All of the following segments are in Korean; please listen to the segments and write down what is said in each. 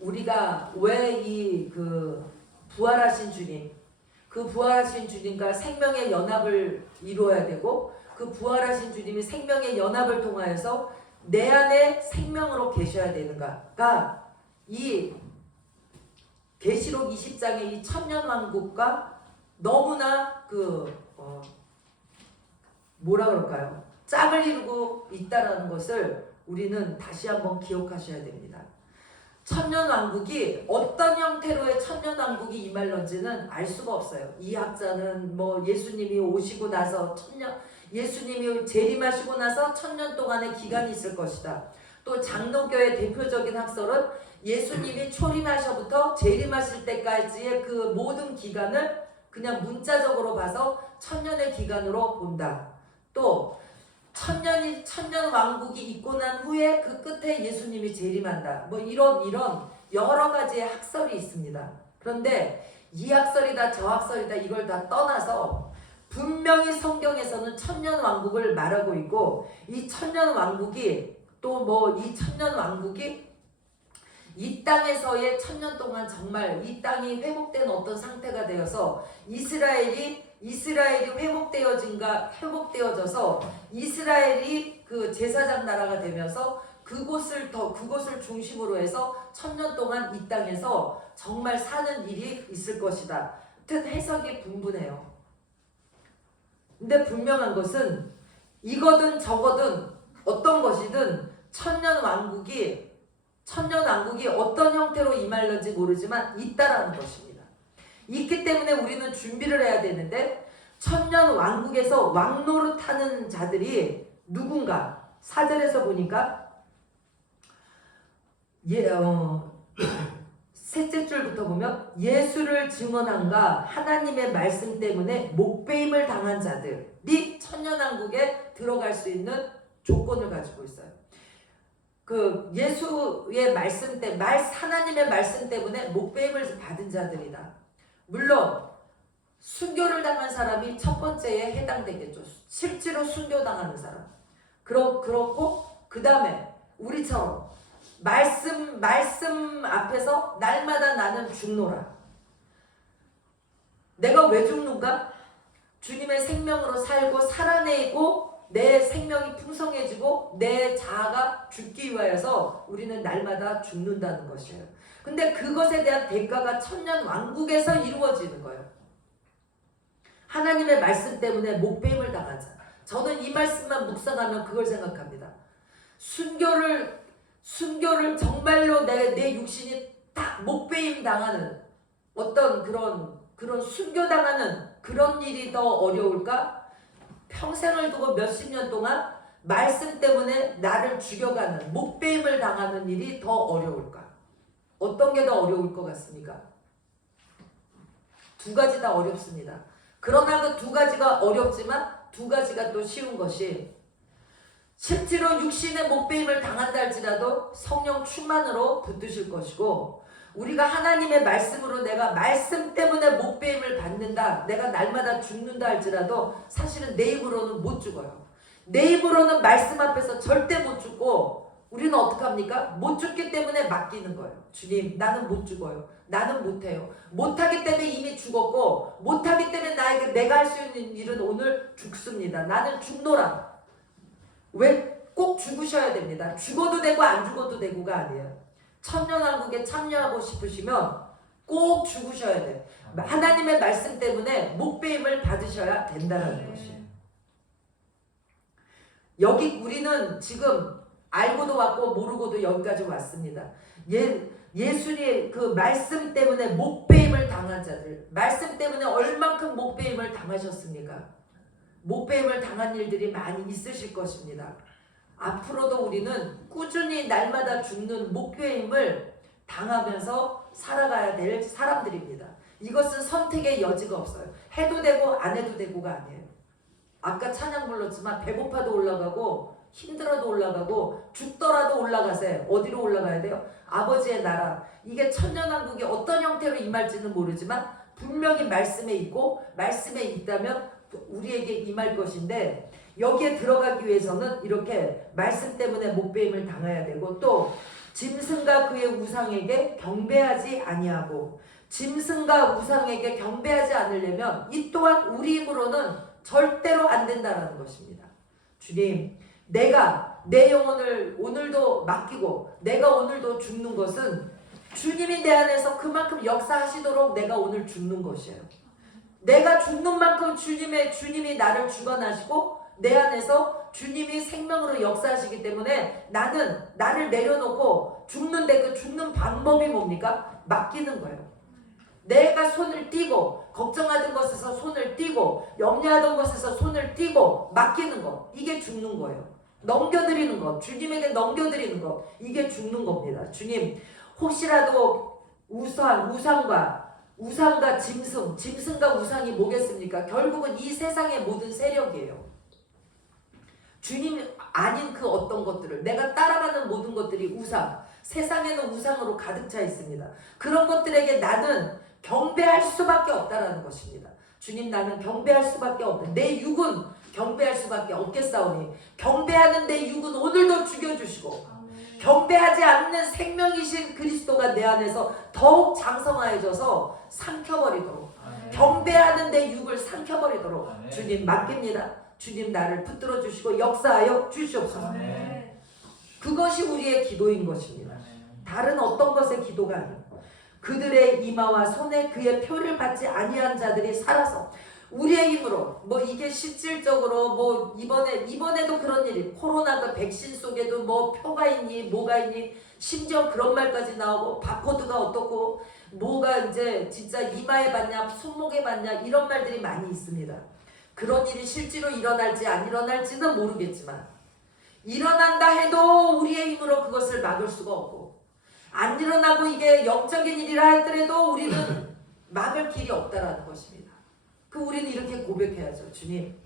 우리가 왜 이 부활하신 주님, 그 부활하신 주님과 생명의 연합을 이루어야 되고, 그 부활하신 주님이 생명의 연합을 통하여서 내 안에 생명으로 계셔야 되는가가 이 계시록 20장의 이 천년왕국과 너무나 뭐라 그럴까요? 짝을 이루고 있다라는 것을 우리는 다시 한번 기억하셔야 됩니다. 천년왕국이 어떤 형태로의 천년왕국이 임할런지는 알 수가 없어요. 이 학자는 뭐 예수님이 오시고 나서 예수님이 재림하시고 나서 1000년 동안의 기간이 있을 것이다. 또 장로교의 대표적인 학설은 예수님이 초림하셔부터 재림하실 때까지의 그 모든 기간을 그냥 문자적으로 봐서 1000년의 기간으로 본다. 또 천년 왕국이 있고 난 후에 그 끝에 예수님이 재림한다. 뭐 이런 여러 가지의 학설이 있습니다. 그런데 이 학설이다 저 학설이다 이걸 다 떠나서 분명히 성경에서는 천년 왕국을 말하고 있고, 이 천년 왕국이 이 땅에서의 1000년 동안 정말 이 땅이 회복된 어떤 상태가 되어서 이스라엘이 회복되어져서 이스라엘이 그 제사장 나라가 되면서 그곳을 중심으로 해서 1000년 동안 이 땅에서 정말 사는 일이 있을 것이다. 해석이 분분해요. 근데 분명한 것은 이거든 저거든 어떤 것이든 천년 왕국이 어떤 형태로 임할는지 모르지만 있다라는 것입니다. 있기 때문에 우리는 준비를 해야 되는데, 천년 왕국에서 왕노릇하는 자들이 누군가? 4절에서 보니까 셋째 줄부터 보면 예수를 증언한가 하나님의 말씀 때문에 목배임을 당한 자들이 천년왕국에 들어갈 수 있는 조건을 가지고 있어요. 그 예수의 말씀 때문에 하나님의 말씀 때문에 목배임을 받은 자들이다. 물론 순교를 당한 사람이 첫 번째에 해당되겠죠. 실제로 순교당하는 사람. 그렇고 그 다음에 우리처럼 말씀 앞에서 날마다 나는 죽노라. 내가 왜 죽는가? 주님의 생명으로 살고 살아내고 내 생명이 풍성해지고 내 자아가 죽기 위하여서 우리는 날마다 죽는다는 것이에요. 근데 그것에 대한 대가가 천년 왕국에서 이루어지는 거예요. 하나님의 말씀 때문에 목배임을 당한 자. 저는 이 말씀만 묵상하면 그걸 생각합니다. 순교를 정말로 내 육신이 딱 목배임 당하는 어떤 그런 순교당하는 그런 일이 더 어려울까? 평생을 두고 몇십 년 동안 말씀 때문에 나를 죽여가는 목배임을 당하는 일이 더 어려울까? 어떤 게 더 어려울 것 같습니까? 두 가지 다 어렵습니다. 그러나 그 두 가지가 어렵지만 두 가지가 또 쉬운 것이, 실제로 육신의 목배임을 당한다 할지라도 성령 충만으로 붙드실 것이고, 우리가 하나님의 말씀으로 내가 말씀 때문에 목배임을 받는다, 내가 날마다 죽는다 할지라도 사실은 내 힘으로는 못 죽어요. 내 힘으로는 말씀 앞에서 절대 못 죽고, 우리는 어떻게 합니까? 못 죽기 때문에 맡기는 거예요. 주님, 나는 못 죽어요. 나는 못해요. 못하기 때문에 이미 죽었고, 못하기 때문에 내가 할 수 있는 일은 오늘 죽습니다. 나는 죽노라. 왜? 꼭 죽으셔야 됩니다. 죽어도 되고 안 죽어도 되고가 아니에요. 천년왕국에 참여하고 싶으시면 꼭 죽으셔야 돼요. 하나님의 말씀 때문에 목배임을 받으셔야 된다는 것이에요. 여기 우리는 지금 알고도 왔고 모르고도 여기까지 왔습니다. 예수님 그 말씀 때문에 목배임을 당한 자들, 말씀 때문에 얼만큼 목배임을 당하셨습니까? 목배임을 당한 일들이 많이 있으실 것입니다. 앞으로도 우리는 꾸준히 날마다 죽는 목배임을 당하면서 살아가야 될 사람들입니다. 이것은 선택의 여지가 없어요. 해도 되고 안 해도 되고가 아니에요. 아까 찬양 불렀지만 배고파도 올라가고 힘들어도 올라가고 죽더라도 올라가세요. 어디로 올라가야 돼요? 아버지의 나라. 이게 천년왕국이 어떤 형태로 임할지는 모르지만 분명히 말씀에 있고 말씀에 있다면 우리에게 임할 것인데, 여기에 들어가기 위해서는 이렇게 말씀 때문에 목배임을 당해야 되고, 또 짐승과 그의 우상에게 경배하지 아니하고. 짐승과 우상에게 경배하지 않으려면 이 또한 우리 힘으로는 절대로 안 된다라는 것입니다. 주님, 내가 내 영혼을 오늘도 맡기고 내가 오늘도 죽는 것은 주님이 내 안에서 그만큼 역사하시도록 내가 오늘 죽는 것이에요. 내가 죽는 만큼 주님이 나를 주관하시고 내 안에서 주님이 생명으로 역사하시기 때문에 나는 나를 내려놓고 죽는데 그 죽는 방법이 뭡니까? 맡기는 거예요. 내가 손을 떼고 걱정하던 것에서 손을 떼고 염려하던 것에서 손을 떼고 맡기는 것, 이게 죽는 거예요. 넘겨드리는 것, 주님에게 넘겨드리는 것, 이게 죽는 겁니다. 주님, 혹시라도 우상과 짐승과 우상이 뭐겠습니까? 결국은 이 세상의 모든 세력이에요. 주님 아닌 그 어떤 것들을, 내가 따라가는 모든 것들이 우상, 세상에는 우상으로 가득 차 있습니다. 그런 것들에게 나는 경배할 수밖에 없다라는 것입니다. 주님, 나는 경배할 수밖에 없다. 내 육은 경배할 수밖에 없겠사오니 경배하는 내 육은 오늘도 죽여주시고 경배하지 않는 생명이신 그리스도가 내 안에서 더욱 장성하여져서 삼켜버리도록, 경배하는 내 육을 삼켜버리도록 주님 맡깁니다. 주님, 나를 붙들어 주시고 역사하여 주시옵소서. 그것이 우리의 기도인 것입니다. 다른 어떤 것의 기도가 아니에요. 그들의 이마와 손에 그의 표를 받지 아니한 자들이 살아서 우리의 힘으로, 뭐 이게 실질적으로 뭐 이번에도 그런 일이, 코로나가 백신 속에도 뭐 표가 있니 뭐가 있니, 심지어 그런 말까지 나오고 바코드가 어떻고 뭐가 이제 진짜 이마에 받냐 손목에 받냐 이런 말들이 많이 있습니다. 그런 일이 실제로 일어날지 안 일어날지는 모르겠지만 일어난다 해도 우리의 힘으로 그것을 막을 수가 없고, 안 일어나고 이게 영적인 일이라 할지라도 우리는 막을 길이 없다라는 것입니다. 우리는 이렇게 고백해야죠. 주님,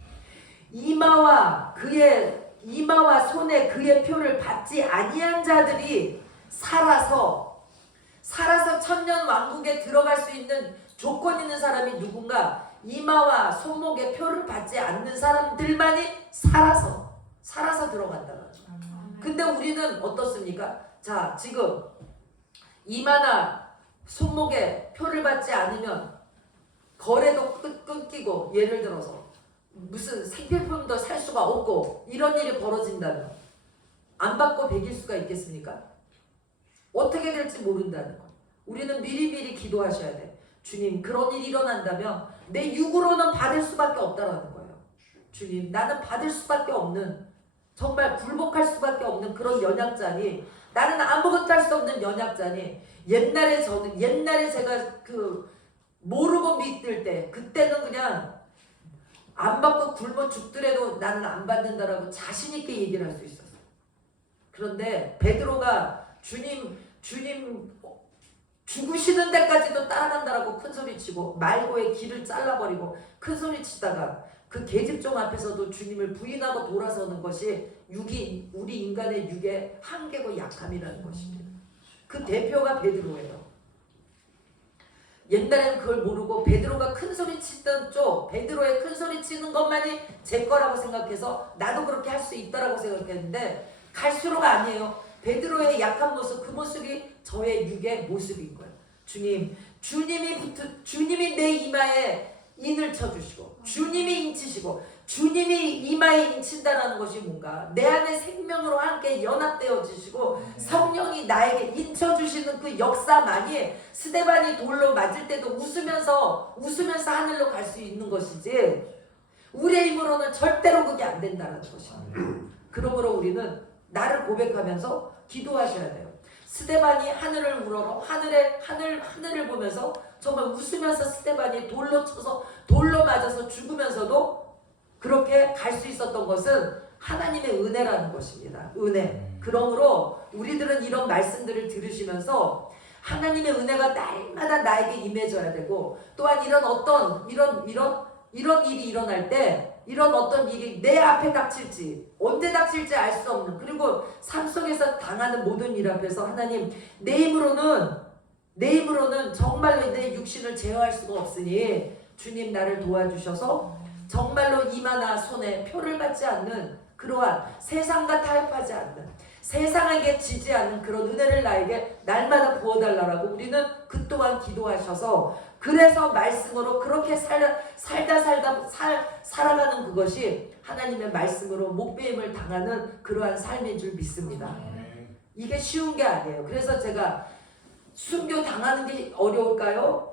이마와 손에 그의 표를 받지 아니한 자들이 살아서 천년 왕국에 들어갈 수 있는 조건 있는 사람이 누군가, 이마와 손목에 표를 받지 않는 사람들만이 살아서 들어간다는 거죠. 근데 우리는 어떻습니까? 자, 지금 이마나 손목에 표를 받지 않으면 거래도 끊기고, 예를 들어서 무슨 생필품도 살 수가 없고 이런 일이 벌어진다면 안 받고 배길 수가 있겠습니까? 어떻게 될지 모른다는 거. 우리는 미리미리 기도하셔야 돼. 주님, 그런 일이 일어난다면 내 육으로는 받을 수밖에 없다라는 거예요. 주님, 나는 받을 수밖에 없는, 정말 굴복할 수밖에 없는 그런 연약자니, 나는 아무것도 할 수 없는 연약자니, 옛날에 제가 모르고 믿을 때, 그때는 그냥 안 받고 굶어 죽더라도 나는 안 받는다라고 자신 있게 얘기를 할 수 있었어요. 그런데 베드로가 주님 죽으시는 데까지도 따라간다라고 큰소리치고 말고의 길을 잘라버리고 큰소리치다가 그 계집종 앞에서도 주님을 부인하고 돌아서는 것이 우리 인간의 육의 한계고 약함이라는 것입니다. 그 대표가 베드로예요. 옛날에는 그걸 모르고 베드로가 큰소리 치던 쪽, 베드로의 큰소리 치는 것만이 제 거라고 생각해서 나도 그렇게 할 수 있다라고 생각했는데, 갈수록 아니에요. 베드로의 약한 모습, 그 모습이 저의 육의 모습인 거예요. 주님이 내 이마에 인을 쳐주시고, 주님이 인치시고, 주님이 이마에 인친다라는 것이 뭔가, 내 안에 생명으로 함께 연합되어 주시고 성령이 나에게 인쳐주시는 그 역사만이 스데반이 돌로 맞을 때도 웃으면서 하늘로 갈 수 있는 것이지, 우리의 힘으로는 절대로 그게 안 된다는 것입니다. 그러므로 우리는 나를 고백하면서 기도하셔야 돼요. 스데반이 하늘을 우러러 하늘을 보면서 정말 웃으면서 스데반이 돌로 맞아서 죽으면서도 그렇게 갈 수 있었던 것은 하나님의 은혜라는 것입니다. 은혜. 그러므로 우리들은 이런 말씀들을 들으시면서 하나님의 은혜가 날마다 나에게 임해져야 되고, 또한 이런 일이 일어날 때, 이런 어떤 일이 내 앞에 닥칠지, 언제 닥칠지 알 수 없는, 그리고 삶 속에서 당하는 모든 일 앞에서 하나님, 내 힘으로는 정말로 내 육신을 제어할 수가 없으니 주님 나를 도와주셔서 정말로 이마나 손에 표를 받지 않는, 그러한 세상과 타협하지 않는, 세상에게 지지 않는 그런 은혜를 나에게 날마다 부어달라고 우리는 그 또한 기도하셔서, 그래서 말씀으로 그렇게 살아가는 그것이 하나님의 말씀으로 목배임을 당하는 그러한 삶인 줄 믿습니다. 이게 쉬운 게 아니에요. 그래서 제가 순교 당하는 게 어려울까요?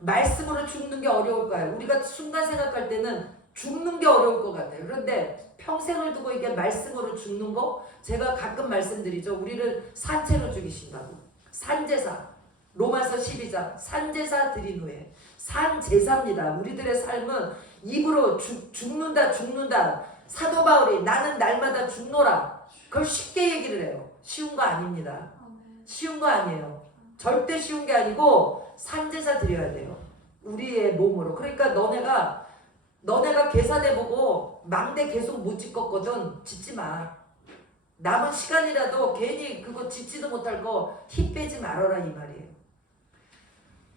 말씀으로 죽는 게 어려울까요? 우리가 순간 생각할 때는 죽는 게 어려울 것 같아요. 그런데 평생을 두고 이게 말씀으로 죽는 거, 제가 가끔 말씀드리죠. 우리를 산채로 죽이신다고. 산제사. 로마서 12장. 산제사 드린 후에. 산제사입니다. 우리들의 삶은 입으로 죽는다. 사도 바울이 나는 날마다 죽노라. 그걸 쉽게 얘기를 해요. 쉬운 거 아닙니다. 쉬운 거 아니에요. 절대 쉬운 게 아니고 산제사 드려야 돼요. 우리의 몸으로. 그러니까 너네가 계산해보고 망대 계속 못 짓겠거든. 짓지 마. 남은 시간이라도 괜히 그거 짓지도 못할 거 힘 빼지 말아라 이 말이에요.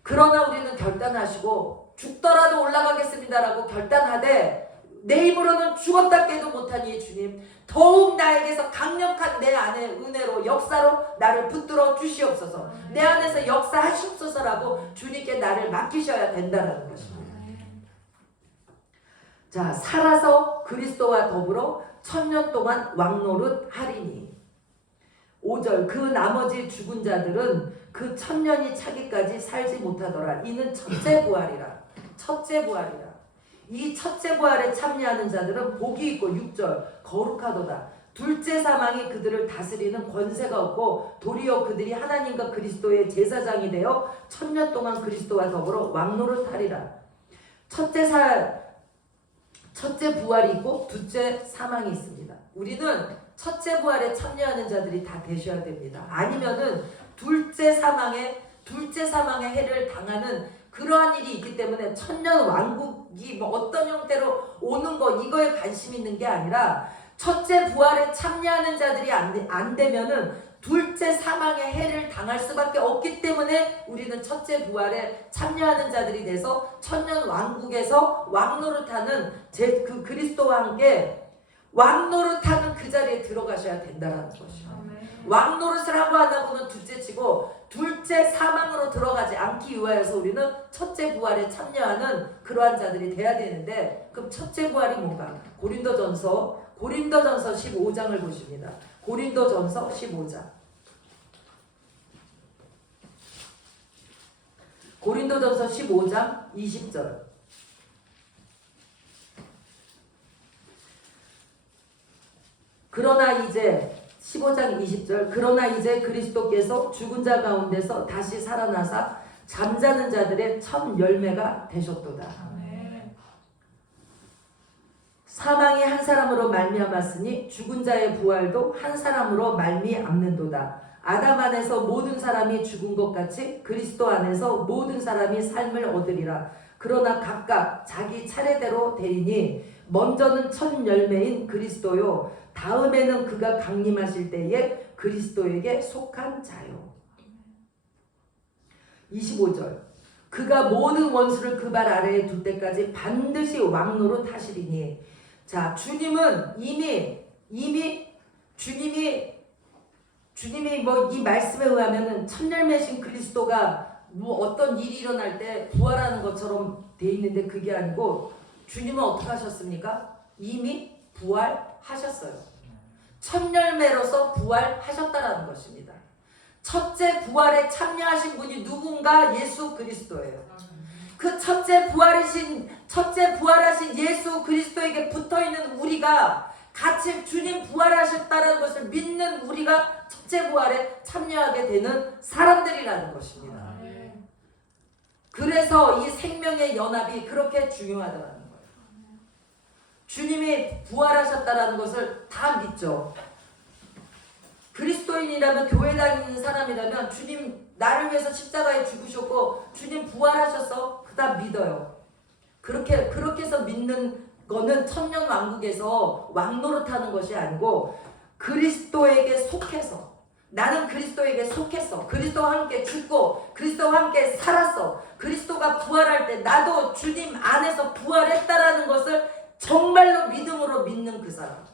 그러나 우리는 결단하시고 죽더라도 올라가겠습니다라고 결단하되, 내 입으로는 죽었다 깨도 못하니 주님 더욱 나에게서 강력한 내 안의 은혜로 역사로 나를 붙들어 주시옵소서. 내 안에서 역사하시옵소서라고 주님께 나를 맡기셔야 된다는 것입니다. 자, 살아서 그리스도와 더불어 1000년 동안 왕노릇 하리니. 5절 그 나머지 죽은 자들은 그 1000년이 차기까지 살지 못하더라. 이는 첫째 부활이라. 첫째 부활이라. 이 첫째 부활에 참여하는 자들은 복이 있고, 6절 거룩하도다. 둘째 사망이 그들을 다스리는 권세가 없고 도리어 그들이 하나님과 그리스도의 제사장이 되어 1000년 동안 그리스도와 더불어 왕노릇 하리라. 첫째 부활이 있고 둘째 사망이 있습니다. 우리는 첫째 부활에 참여하는 자들이 다 되셔야 됩니다. 아니면은 둘째 사망의 해를 당하는 그러한 일이 있기 때문에 1000년 왕국이 뭐 어떤 형태로 오는 거 이거에 관심 있는 게 아니라, 첫째 부활에 참여하는 자들이 안 되면은 둘째 사망의 해를 당할 수밖에 없기 때문에 우리는 첫째 부활에 참여하는 자들이 돼서 1000년 왕국에서 왕노릇하는 그 그리스도와 함께 왕노릇하는 그 자리에 들어가셔야 된다는 것이죠. 왕노릇을 하고 안 하고는 둘째치고, 둘째 사망으로 들어가지 않기 위하여서 우리는 첫째 부활에 참여하는 그러한 자들이 돼야 되는데, 그럼 첫째 부활이 뭔가? 고린도전서 15장을 보십니다. 고린도전서 15장. 고린도전서 15장 20절. 그러나 이제 15장 20절 그러나 이제 그리스도께서 죽은 자 가운데서 다시 살아나사 잠자는 자들의 첫 열매가 되셨도다. 아멘. 사망이 한 사람으로 말미암았으니 죽은 자의 부활도 한 사람으로 말미암는도다. 아담 안에서 모든 사람이 죽은 것 같이 그리스도 안에서 모든 사람이 삶을 얻으리라. 그러나 각각 자기 차례대로 되리니 먼저는 첫 열매인 그리스도요, 다음에는 그가 강림하실 때에 그리스도에게 속한 자요. 25절 그가 모든 원수를 그 발 아래에 둘 때까지 반드시 왕노릇 하시리니. 자, 주님은 이미 주님이 뭐 이 말씀에 의하면은 첫 열매신 그리스도가 뭐 어떤 일이 일어날 때 부활하는 것처럼 돼 있는데, 그게 아니고 주님은 어떻게 하셨습니까? 이미 부활하셨어요. 첫 열매로서 부활하셨다라는 것입니다. 첫째 부활에 참여하신 분이 누군가? 예수 그리스도예요. 그 첫째 부활하신 예수 그리스도에게 붙어있는 우리가 같이 주님 부활하셨다는 것을 믿는 우리가 첫째 부활에 참여하게 되는 사람들이라는 것입니다. 그래서 이 생명의 연합이 그렇게 중요하다는 거예요. 주님이 부활하셨다는 것을 다 믿죠. 그리스도인이라면, 교회 다니는 사람이라면 주님 나를 위해서 십자가에 죽으셨고 주님 부활하셔서 그다 믿어요. 그렇게 해서 믿는 거는 천년 왕국에서 왕노릇하는 것이 아니고, 그리스도에게 속해서, 나는 그리스도에게 속했어. 그리스도와 함께 죽고 그리스도와 함께 살았어. 그리스도가 부활할 때 나도 주님 안에서 부활했다라는 것을 정말로 믿음으로 믿는 그 사람.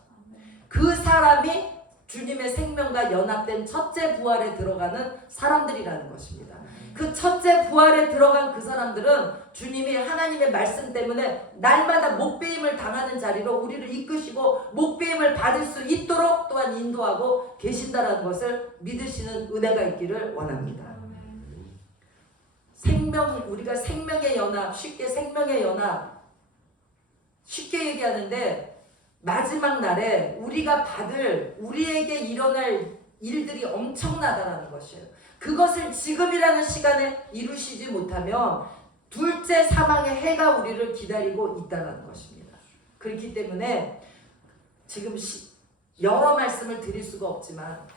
그 사람이 주님의 생명과 연합된 첫째 부활에 들어가는 사람들이라는 것입니다. 그 첫째 부활에 들어간 그 사람들은 주님이 하나님의 말씀 때문에 날마다 목배임을 당하는 자리로 우리를 이끄시고 목배임을 받을 수 있도록 또한 인도하고 계신다라는 것을 믿으시는 은혜가 있기를 원합니다. 우리가 생명의 연합, 생명의 연합 쉽게 얘기하는데 마지막 날에 우리에게 일어날 일들이 엄청나다라는 것이에요. 그것을 지금이라는 시간에 이루시지 못하면 둘째 사망의 해가 우리를 기다리고 있다는 것입니다. 그렇기 때문에 지금 여러 말씀을 드릴 수가 없지만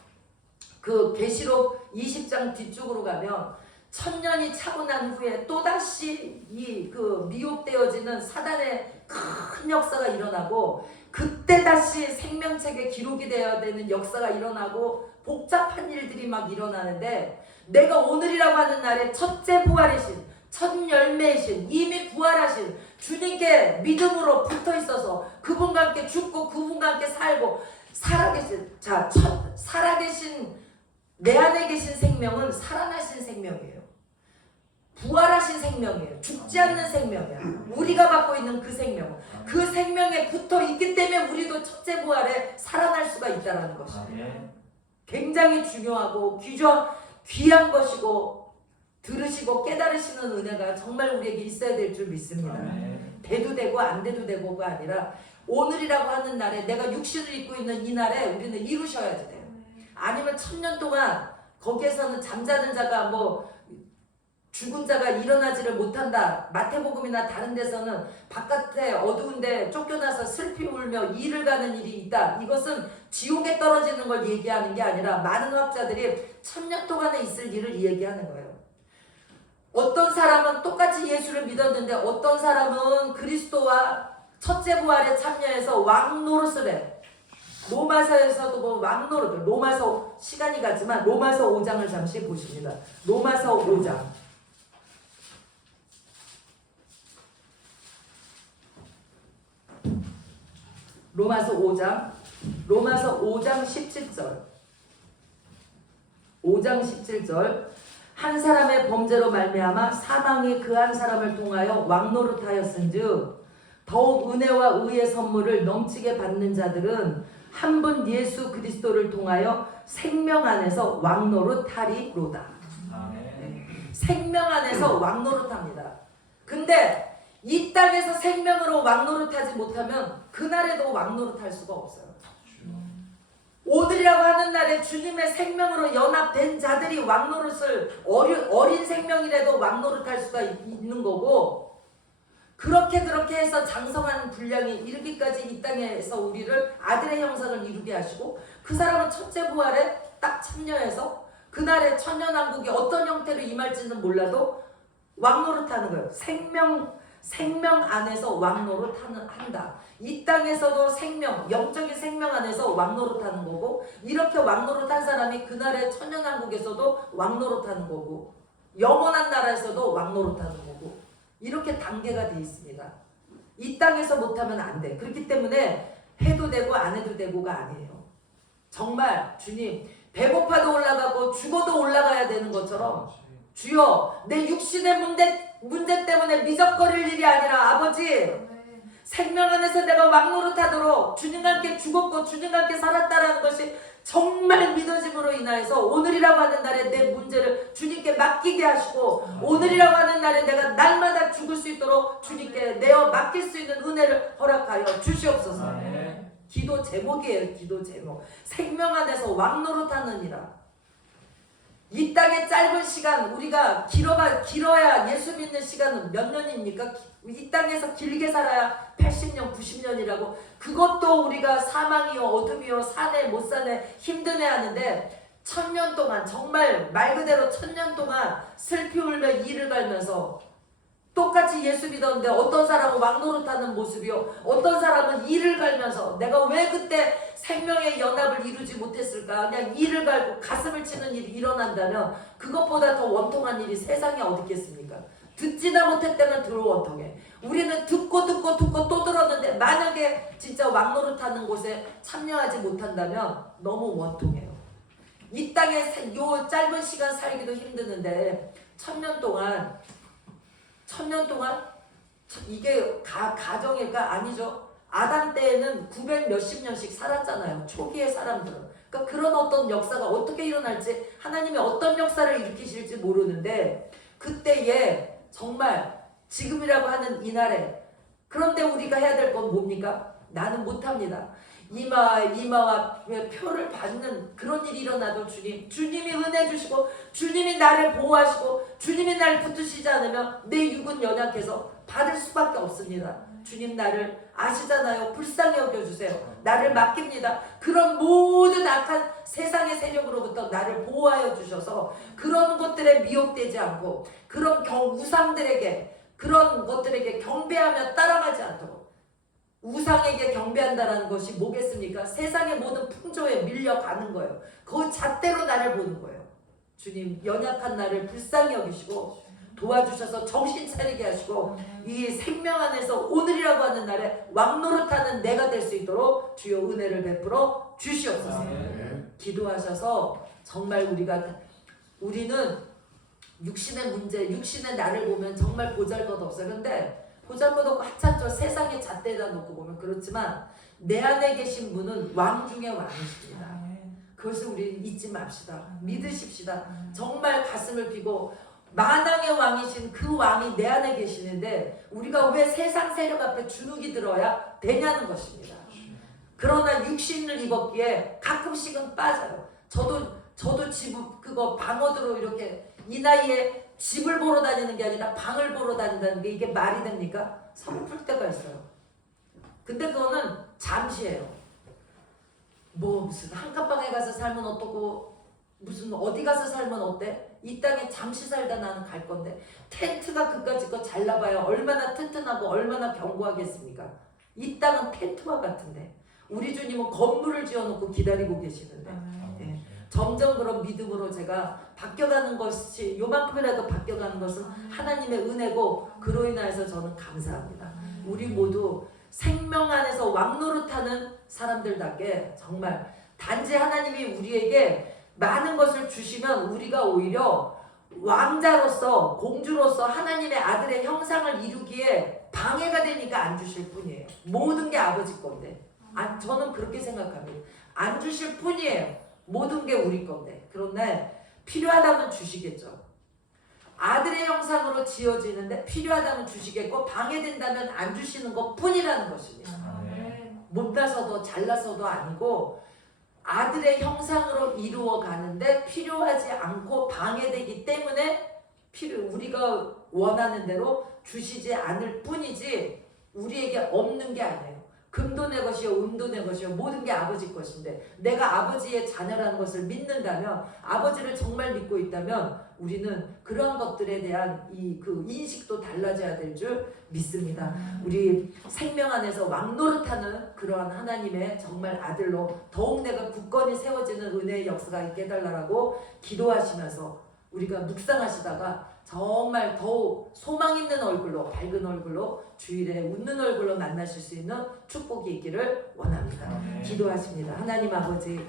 그 계시록 20장 뒤쪽으로 가면 천년이 차고 난 후에 또다시 미혹되어지는 사단의 큰 역사가 일어나고 그때 다시 생명책에 기록이 되어야 되는 역사가 일어나고 복잡한 일들이 막 일어나는데 내가 오늘이라고 하는 날에 첫째 부활이신 첫 열매이신 이미 부활하신 주님께 믿음으로 붙어 있어서 그분과 함께 죽고 그분과 함께 살고 살아계신 내 안에 계신 생명은 살아나신 생명이에요. 부활하신 생명이에요. 죽지 않는 생명이야. 우리가 갖고 있는 그 생명, 그 생명에 붙어 있기 때문에 우리도 첫째 부활에 살아날 수가 있다는 것입니다. 굉장히 중요하고 귀한 것이고 들으시고 깨달으시는 은혜가 정말 우리에게 있어야 될 줄 믿습니다. 돼도 되고 안 돼도 되고가 아니라 오늘이라고 하는 날에 내가 육신을 입고 있는 이 날에 우리는 이루셔야지 돼요. 아니면 1000년 동안 거기에서는 잠자는 자가 죽은 자가 일어나지를 못한다. 마태복음이나 다른 데서는 바깥에 어두운데 쫓겨나서 슬피 울며 이를 가는 일이 있다. 이것은 지옥에 떨어지는 걸 얘기하는 게 아니라 많은 학자들이 1000년 동안에 있을 일을 얘기하는 거예요. 어떤 사람은 똑같이 예수를 믿었는데 어떤 사람은 그리스도와 첫째 부활에 참여해서 왕노릇을 해. 로마서에서도 왕노릇을, 로마서 시간이 갔지만 로마서 5장을 잠시 보십니다. 로마서 5장. 로마서 5장 17절. 5장 17절. 한 사람의 범죄로 말미암아 사망이 그 한 사람을 통하여 왕노릇하였은즉 더욱 은혜와 의의 선물을 넘치게 받는 자들은 한 분 예수 그리스도를 통하여 생명 안에서 왕노릇하리로다. 네. 생명 안에서 왕노릇합니다. 근데 이 땅에서 생명으로 왕노릇하지 못하면 그날에도 왕노릇할 수가 없어요. 오늘이라고 하는 날에 주님의 생명으로 연합된 자들이 왕노릇을 어린 생명이라도 왕노릇할 수가 있는 거고 그렇게 해서 장성한 분량이 이르기까지 이 땅에서 우리를 아들의 형상을 이루게 하시고 그 사람은 첫째 부활에 딱 참여해서 그날의 천년왕국이 어떤 형태로 임할지는 몰라도 왕노릇하는 거예요. 생명 안에서 왕노릇한다. 이 땅에서도 영적인 생명 안에서 왕노릇하는 거고 이렇게 왕노릇한 사람이 그날의 천년왕국에서도 왕노릇하는 거고 영원한 나라에서도 왕노릇하는 거고 이렇게 단계가 되어 있습니다. 이 땅에서 못하면 안 돼. 그렇기 때문에 해도 되고 안 해도 되고가 아니에요. 정말 주님 배고파도 올라가고 죽어도 올라가야 되는 것처럼 주여 내 육신의 문제 때문에 미적거릴 일이 아니라 아버지 생명 안에서 내가 왕노릇하도록 주님과 함께 죽었고 주님과 함께 살았다라는 것이 정말 믿어짐으로 인하여서 오늘이라고 하는 날에 내 문제를 주님께 맡기게 하시고 오늘이라고 하는 날에 내가 날마다 죽을 수 있도록 주님께 내어 맡길 수 있는 은혜를 허락하여 주시옵소서. 기도 제목이에요. 기도 제목. 생명 안에서 왕노릇하느니라. 이 땅의 짧은 시간 우리가 길어야 예수 믿는 시간은 몇 년입니까? 이 땅에서 길게 살아야 80년 90년이라고 그것도 우리가 사망이요 어둠이요 사네 못 사네 힘드네 하는데 1000년 동안 정말 말 그대로 1000년 동안 슬피 울며 이를 갈면서 똑같이 예수 믿었는데 어떤 사람은 왕노릇하는 모습이요 어떤 사람은 이를 갈면서 내가 왜 그때 생명의 연합을 이루지 못했을까 그냥 이를 갈고 가슴을 치는 일이 일어난다면 그것보다 더 원통한 일이 세상에 어디 있겠습니까? 듣지나 못했다면 들어원통해. 우리는 듣고 또 들었는데 만약에 진짜 왕노릇하는 곳에 참여하지 못한다면 너무 원통해요. 이 땅에 요 짧은 시간 살기도 힘드는데 천년 동안 이게 가정일까? 아니죠. 아담 때에는 900 몇십 년씩 살았잖아요. 초기의 사람들은. 그러니까 그런 어떤 역사가 어떻게 일어날지 하나님이 어떤 역사를 일으키실지 모르는데 그때에 정말 지금이라고 하는 이날에 그런데 우리가 해야 될 건 뭡니까? 나는 못합니다. 이마와 표를 받는 그런 일이 일어나도 주님이 은혜 주시고 주님이 나를 보호하시고 주님이 나를 붙드시지 않으면 내 육은 연약해서 받을 수밖에 없습니다. 주님 나를 아시잖아요. 불쌍히 여겨주세요. 나를 맡깁니다. 그런 모든 악한 세상의 세력으로부터 나를 보호하여 주셔서 그런 것들에 미혹되지 않고 그런 그런 것들에게 경배하며 따라가지 않도록 우상에게 경배한다는 것이 뭐겠습니까? 세상의 모든 풍조에 밀려가는 거예요. 그 잣대로 나를 보는 거예요. 주님 연약한 나를 불쌍히 여기시고 도와주셔서 정신 차리게 하시고 이 생명 안에서 오늘이라고 하는 날에 왕노릇하는 내가 될 수 있도록 주여 은혜를 베풀어 주시옵소서. 기도하셔서 정말 우리는 육신의 문제, 육신의 나를 보면 정말 보잘것 없어요. 그런데 보잘것 없고 하찮죠. 세상의 잣대에다 놓고 보면 그렇지만 내 안에 계신 분은 왕 중의 왕이십니다. 그것을 우리 잊지 맙시다. 믿으십시다. 정말 가슴을 비고 만왕의 왕이신 그 왕이 내 안에 계시는데 우리가 왜 세상 세력 앞에 주눅이 들어야 되냐는 것입니다. 그러나 육신을 입었기에 가끔씩은 빠져요. 저도 그거 방어드로 이렇게 이 나이에 집을 보러 다니는 게 아니라 방을 보러 다닌다는 게 이게 말이 됩니까? 서글플 때가 있어요. 근데 그거는 잠시예요. 무슨 한칸방에 가서 살면 어떻고 무슨 어디 가서 살면 어때? 이 땅에 잠시 살다 나는 갈 건데 텐트가 그까짓 거 잘라봐야 얼마나 튼튼하고 얼마나 견고하겠습니까? 이 땅은 텐트와 같은데 우리 주님은 건물을 지어놓고 기다리고 계시는데 점점 그런 믿음으로 제가 바뀌어가는 것이 요만큼이라도 바뀌어가는 것은 하나님의 은혜고 그로 인하여서 저는 감사합니다. 우리 모두 생명 안에서 왕노릇하는 사람들답게 정말 단지 하나님이 우리에게 많은 것을 주시면 우리가 오히려 왕자로서 공주로서 하나님의 아들의 형상을 이루기에 방해가 되니까 안 주실 뿐이에요. 모든 게 아버지 건데 저는 그렇게 생각합니다. 안 주실 뿐이에요. 모든 게 우리 건데 그런데 필요하다면 주시겠죠. 아들의 형상으로 지어지는데 필요하다면 주시겠고 방해된다면 안 주시는 것 뿐이라는 것입니다. 못나서도 잘나서도 아니고 아들의 형상으로 이루어 가는데 필요하지 않고 방해되기 때문에 우리가 원하는 대로 주시지 않을 뿐이지 우리에게 없는 게 아니에요. 금도 내 것이요 은도 내 것이요 모든 게 아버지 것인데 내가 아버지의 자녀라는 것을 믿는다면 아버지를 정말 믿고 있다면 우리는 그런 것들에 대한 그 인식도 달라져야 될 줄 믿습니다. 우리 생명 안에서 왕노릇하는 그러한 하나님의 정말 아들로 더욱 내가 굳건히 세워지는 은혜의 역사가 있게 해달라고 기도하시면서 우리가 묵상하시다가 정말 더욱 소망 있는 얼굴로 밝은 얼굴로 주일에 웃는 얼굴로 만나실 수 있는 축복이 있기를 원합니다. 기도하십니다. 하나님 아버지